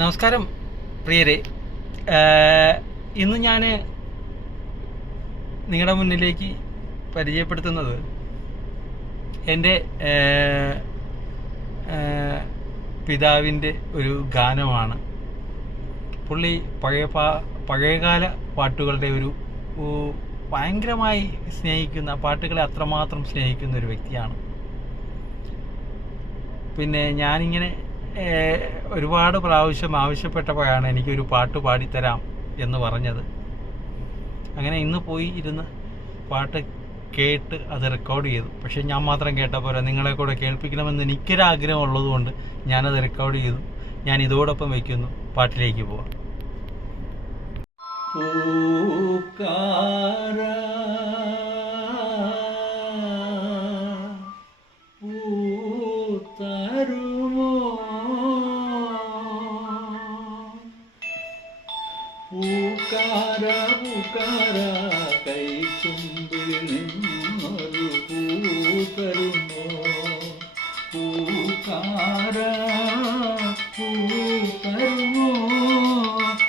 നമസ്കാരം പ്രിയരെ. ഇന്ന് ഞാൻ നിങ്ങളുടെ മുന്നിലേക്ക് പരിചയപ്പെടുത്തുന്നത് എൻ്റെ പിതാവിൻ്റെ ഒരു ഗാനമാണ്. പുള്ളി പഴയകാല പാട്ടുകളുടെ ഒരു ഭയങ്കരമായി സ്നേഹിക്കുന്ന, പാട്ടുകളെ അത്രമാത്രം സ്നേഹിക്കുന്ന ഒരു വ്യക്തിയാണ്. പിന്നെ ഞാനിങ്ങനെ ഒരുപാട് പ്രാവശ്യം ആവശ്യപ്പെട്ടപ്പോഴാണ് എനിക്കൊരു പാട്ട് പാടിത്തരാം എന്ന് പറഞ്ഞത്. അങ്ങനെ ഇന്ന് പോയി ഇരുന്ന് പാട്ട് കേട്ട് അത് റെക്കോർഡ് ചെയ്തു. പക്ഷേ ഞാൻ മാത്രം കേട്ടാൽ പോരാ, നിങ്ങളെ കൂടെ കേൾപ്പിക്കണമെന്ന് എനിക്കൊരാഗ്രഹം ഉള്ളതുകൊണ്ട് ഞാനത് റെക്കോർഡ് ചെയ്തു. ഞാൻ ഇതോടൊപ്പം വയ്ക്കുന്നു. പാട്ടിലേക്ക് പോവാം. പൂക്കാര പൂക്കാര കൈക്കുമ്പിൽ നിന്നൊരു പൂ തരുമോ? പൂക്കാര പൂ തരുമോ?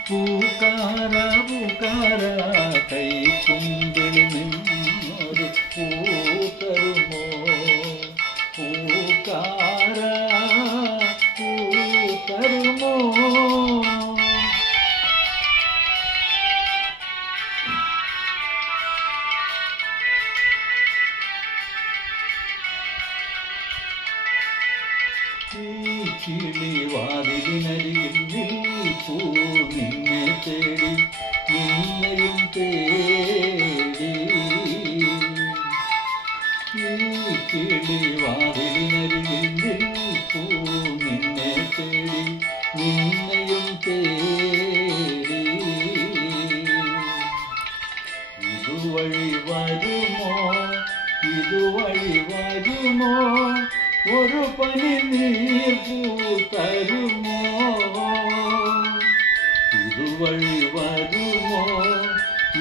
പൂക്കാര പൂക്കാര കൈക്കുമ്പിൽ നിന്നൊരു പൂ തരുമോ? പൂക്കാര പൂ തരുമോ? കിളിവാതിലിനരികിൽ നിൽപ്പൂ നിന്നെ തേടി, നിന്നെയും തേടി. കിളിവാതിലിനരികിൽ നിൽപ്പൂ നിന്നെ തേടി, നിന്നെയും തേടി. ഇതുവഴി വരുമോ, ഇതുവഴി വരുമോ? ഒരു പനി നീർപ്പൂ തരുമോ? ഇതുവഴി വരുമോ,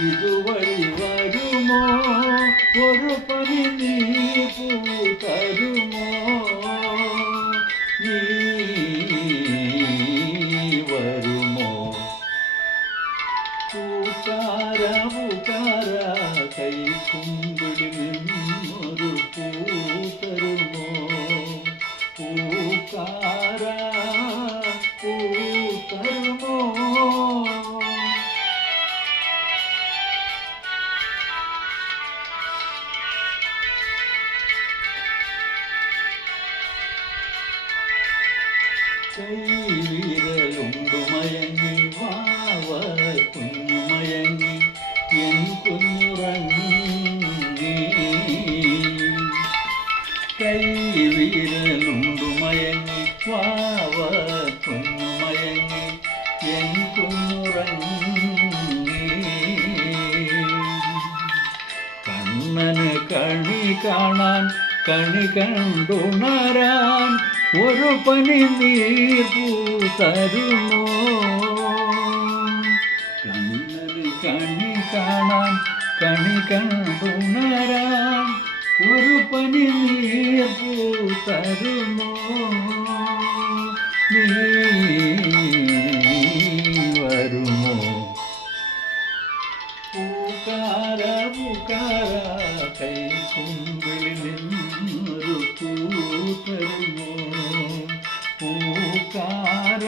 ഇതുവഴി വരുമോ? ഒരു പനി നീർപ്പൂ തരുമോ? നീ വരുമോ? പൂക്കാര പൂക്കാര കൈക്കുമ്പിളിൽ നിന്നൊരു പൂ തരുമോ? പൂക്കാര പൂ തരുമോ? കൈവിരലുണ്ടു മയങ്ങി വാവ കുഞ്ഞു മയങ്ങി എൻ കുഞ്ഞുറങ്ങി. കൈവിരലുണ്ടു മയങ്ങി വാവ കുഞ്ഞു മയങ്ങി എൻ കുഞ്ഞുറങ്ങി. കണ്ണന് കണി കാണാൻ, കണി കണ്ടുണരാൻ ഒരു പനി നീർപ്പൂ തരുമോ? കണ്ണന് കണി കാണാൻ, കണി കണ്ടുണരാൻ ഒരു പനി നീർപ്പൂ തരുമോ? നീ വരുമോ? പൂക്കാര പൂക്കാര കൈക്കുമ്പിളിൽ നിന്നൊരു പൂ തരുമോ? പൂക്കാര